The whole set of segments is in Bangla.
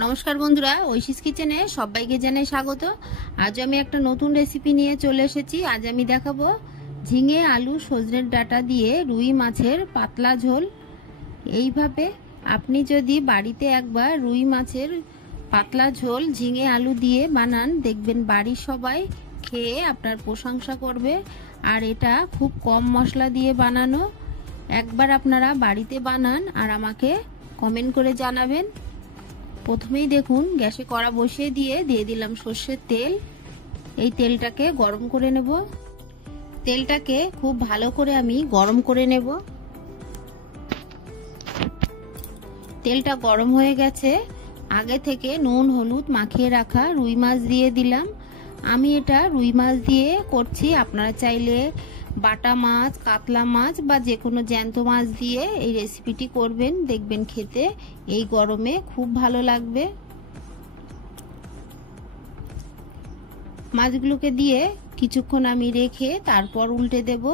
নমস্কার বন্ধুরা, ঐশীস কিচেনে সবাইকে জানাই স্বাগত। আজ আমি একটা নতুন রেসিপি নিয়ে চলে এসেছি। আজ আমি দেখাবো ঝিঙে আলু সজনের ডাঁটা দিয়ে রুই মাছের পাতলা ঝোল। এইভাবে আপনি যদি বাড়িতে একবার রুই মাছের পাতলা ঝোল ঝিঙে আলু দিয়ে বানান, দেখবেন বাড়ির সবাই খেয়ে আপনার প্রশংসা করবে। আর এটা খুব কম মশলা দিয়ে বানানো। একবার আপনারা বাড়িতে বানান আর আমাকে কমেন্ট করে জানাবেন। প্রথমেই দেখুন, গ্যাসে কড়া বসিয়ে দিয়ে দিলাম সর্ষের তেল। এই তেলটাকে গরম করে নেব। তেলটাকে খুব ভালো করে আমি গরম করে নেব। তেলটা গরম হয়ে গেছে। আগে থেকে নুন হলুদ মাখিয়ে রাখা রুই মাছ দিয়ে দিলাম। আমি এটা রুই মাছ দিয়ে করছি, আপনারা চাইলে বাটা মাছ, কাতলা মাছ বা যে কোনো জ্যান্ত মাছ দিয়ে এই রেসিপিটি করবেন, দেখবেন খেতে এই গরমে খুব ভালো লাগবে। মাছগুলোকে দিয়ে কিছুক্ষণ আমি রেখে তারপর উল্টে দেব।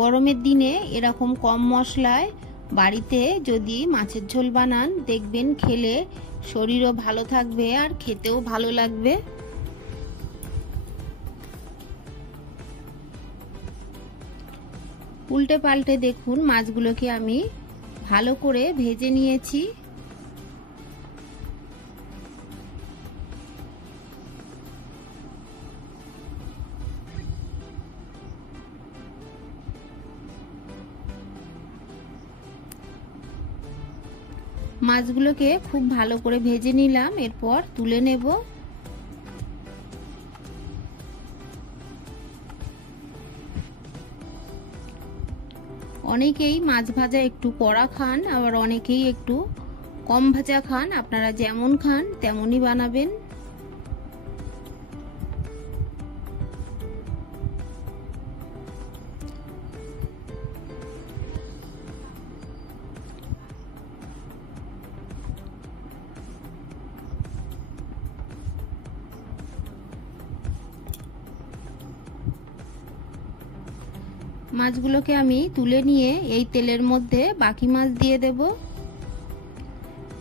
গরমের দিনে এরকম কম মশলায় বাড়িতে যদি মাছের ঝোল বানান, দেখবেন খেলে শরীরও ভালো থাকবে আর খেতেও ভালো লাগবে। উল্টে পাল্টে দেখুন মাছগুলোকে আমি ভালো করে ভেজে নিয়েছি। মাছগুলোকে খুব ভালো করে ভেজে নিলাম, এরপর তুলে নেব। অনেকেই মাছ ভাজা একটু কড়া খান, আবার অনেকেই একটু কম ভাজা খান। আপনারা যেমন খান তেমনই বানাবেন। মাছগুলোকে আমি তুলে নিয়ে এই তেলের মধ্যে বাকি মাছ দিয়ে দেব।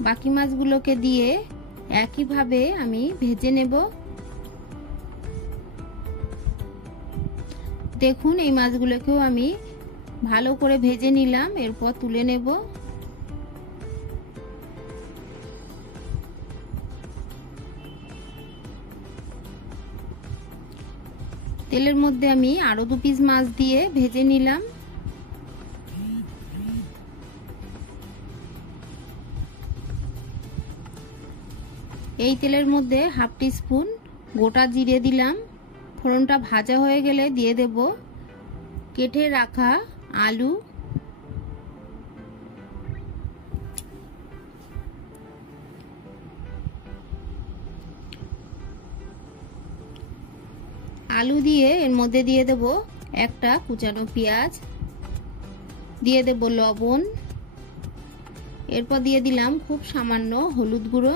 বাকি মাছগুলোকে দিয়ে একইভাবে আমি ভেজে নেব। দেখুন এই মাছগুলোকেও আমি ভালো করে ভেজে নিলাম, এরপর তুলে নেব। তেলের মধ্যে আমি আরো 2 পিস মাছ দিয়ে ভেজে নিলাম। এই তেলের মধ্যে হাফ টিস্পুন গোটা জিরে দিলাম। ফোড়নটা ভাজা হয়ে গেলে দিয়ে দেব কেটে রাখা আলু। আলু দিয়ে এর মধ্যে দিয়ে দেব একটা কুচানো পেঁয়াজ, দিয়ে দেব লবণ, এরপর দিয়ে দিলাম খুব সামান্য হলুদ গুঁড়ো।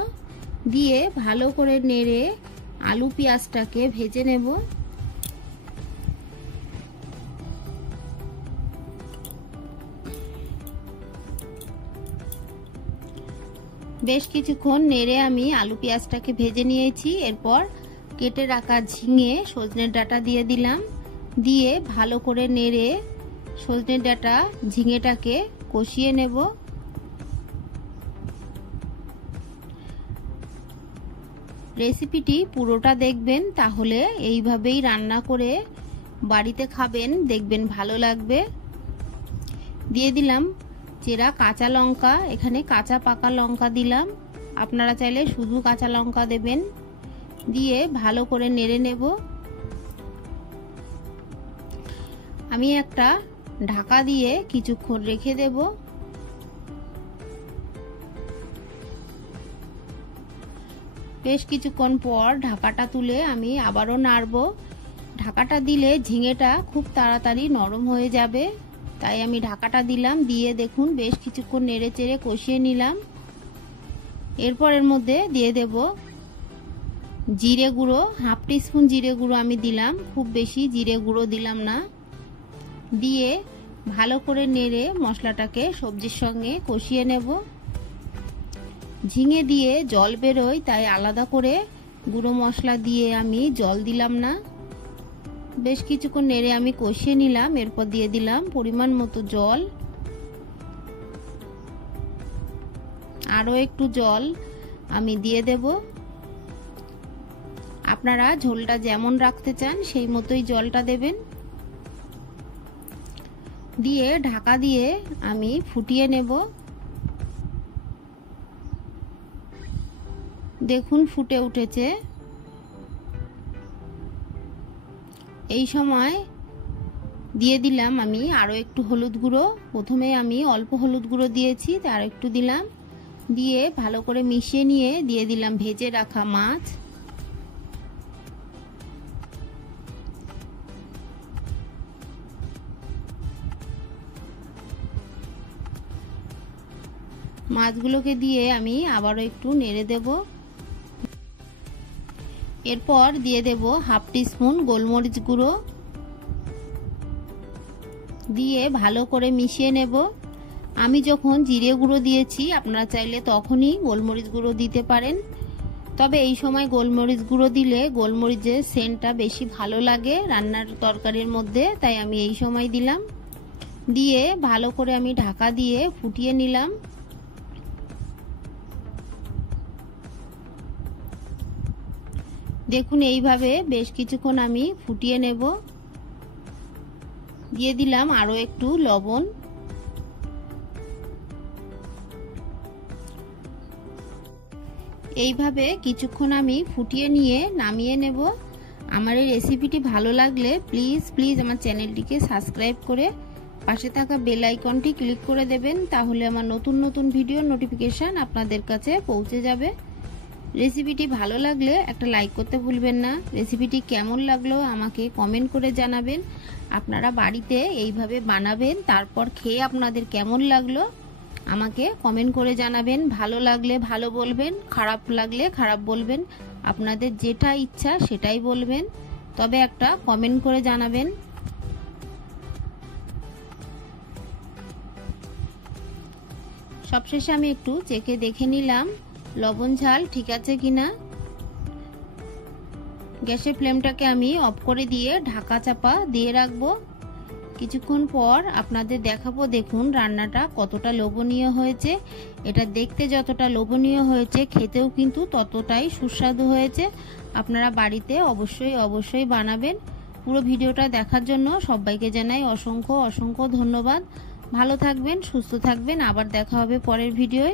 দিয়ে ভালো করে নেড়ে আলু পেঁয়াজটাকে ভেজে নেব। বেশ কিছুক্ষণ নেড়ে আমি আলু পেঁয়াজটাকে ভেজে নিয়েছি। এরপর কেটে রাখা ঝিঙে সজনের ডাঁটা দিয়ে দিলাম। দিয়ে ভালো করে নেড়ে সজনের ডাঁটা ঝিঙেটাকে কষিয়ে নেব। রেসিপিটি পুরোটা দেখবেন, তাহলে এইভাবেই রান্না করে বাড়িতে খাবেন, দেখবেন ভালো লাগবে। দিয়ে দিলাম চেরা কাঁচা লঙ্কা, এখানে কাঁচা পাকা লঙ্কা দিলাম, আপনারা চাইলে শুধু কাঁচা লঙ্কা দেবেন। দিয়ে ভালো করে নেড়ে নেব। আমি একটা ঢাকা দিয়ে কিছুক্ষণ রেখে দেব। বেশ কিছুক্ষণ পর ঢাকাটা তুলে আমি আবারও নাড়ব। ঢাকাটা দিলে ঝিঙেটা খুব তাড়াতাড়ি নরম হয়ে যাবে, তাই আমি ঢাকাটা দিলাম। দিয়ে দেখুন বেশ কিছুক্ষণ নেড়ে চেড়ে কষিয়ে নিলাম। এরপর এর মধ্যে দিয়ে দেব জিরে গুঁড়ো, হাফ টিস্পুন জিরে গুঁড়ো আমি দিলাম, খুব বেশি জিরে গুঁড়ো দিলাম না। দিয়ে ভালো করে নেড়ে মশলাটাকে সবজির সঙ্গে কষিয়ে নেব। ঝিঙে দিয়ে জল বেরোয়, তাই আলাদা করে গুঁড়ো মশলা দিয়ে আমি জল দিলাম না। বেশ কিছুক্ষণ নেড়ে আমি কষিয়ে নিলাম। এরপর দিয়ে দিলাম পরিমাণ মতো জল। আরও একটু জল আমি দিয়ে দেব। আপনারা ঝোলটা যেমন রাখতে চান সেই মতোই জলটা দেবেন। দিয়ে ঢাকা দিয়ে আমি ফুটিয়ে নেব। দেখুন ফুটে উঠেছে। এই সময় দিয়ে দিলাম আমি আরও একটু হলুদ গুঁড়ো। প্রথমে আমি অল্প হলুদ গুঁড়ো দিয়েছি, তার একটু দিলাম। দিয়ে ভালো করে মিশিয়ে নিয়ে দিয়ে দিলাম ভেজে রাখা মাছ। মাছগুলোকে দিয়ে আমি আবারও একটু নেড়ে দেব। এরপর দিয়ে দেব হাফ টিস্পুন গোলমরিচ গুঁড়ো, দিয়ে ভালো করে মিশিয়ে নেব। আমি যখন জিরে গুঁড়ো দিয়েছি, আপনারা চাইলে তখনই গোলমরিচ গুঁড়ো দিতে পারেন, তবে এই সময় গোলমরিচ গুঁড়ো দিলে গোলমরিচের সেন্টটা বেশি ভালো লাগে রান্নার তরকারির মধ্যে, তাই আমি এই সময় দিলাম। দিয়ে ভালো করে আমি ঢাকা দিয়ে ফুটিয়ে নিলাম। দেখুন এইভাবে বেশ কিছুক্ষণ আমি ফুটিয়ে নেব। দিয়ে দিলাম আরও একটু লবণ। এইভাবে কিছুক্ষণ আমি ফুটিয়ে নিয়ে নামিয়ে নেব। আমার এই রেসিপিটি ভালো লাগলে প্লিজ আমার চ্যানেলটিকে সাবস্ক্রাইব করে পাশে থাকা বেল আইকনটি ক্লিক করে দেবেন, তাহলে আমার নতুন ভিডিওর নোটিফিকেশন আপনাদের কাছে পৌঁছে যাবে। রেসিপিটি ভালো লাগলে একটা লাইক করতে ভুলবেন না। রেসিপিটি কেমন লাগলো আমাকে কমেন্ট করে জানাবেন। আপনারা বাড়িতে এইভাবে বানাবেন, তারপর খেয়ে আপনাদের কেমন লাগলো আমাকে কমেন্ট করে জানাবেন। ভালো লাগলে ভালো বলবেন, খারাপ লাগলে খারাপ বলবেন। আপনাদের যেটা ইচ্ছা সেটাই বলবেন, তবে একটা কমেন্ট করে জানাবেন। সবশেষে আমি একটু চেখে দেখে নিলাম লবণ ঝাল ঠিক আছে কিনা। গ্যাসের ফ্লেমটাকে আমি অফ করে দিয়ে ঢাকা চাপা দিয়ে রাখবো। কিছুক্ষণ পর আপনাদের দেখাবো। দেখুন রান্নাটা কতটা লোভনীয় হয়েছে। এটা দেখতে যতটা লোভনীয় হয়েছে, খেতেও কিন্তু ততটাই সুস্বাদু হয়েছে। আপনারা বাড়িতে অবশ্যই বানাবেন। পুরো ভিডিওটা দেখার জন্য সবাইকে জানাই অসংখ্য ধন্যবাদ। ভালো থাকবেন, সুস্থ থাকবেন। আবার দেখা হবে পরের ভিডিওয়।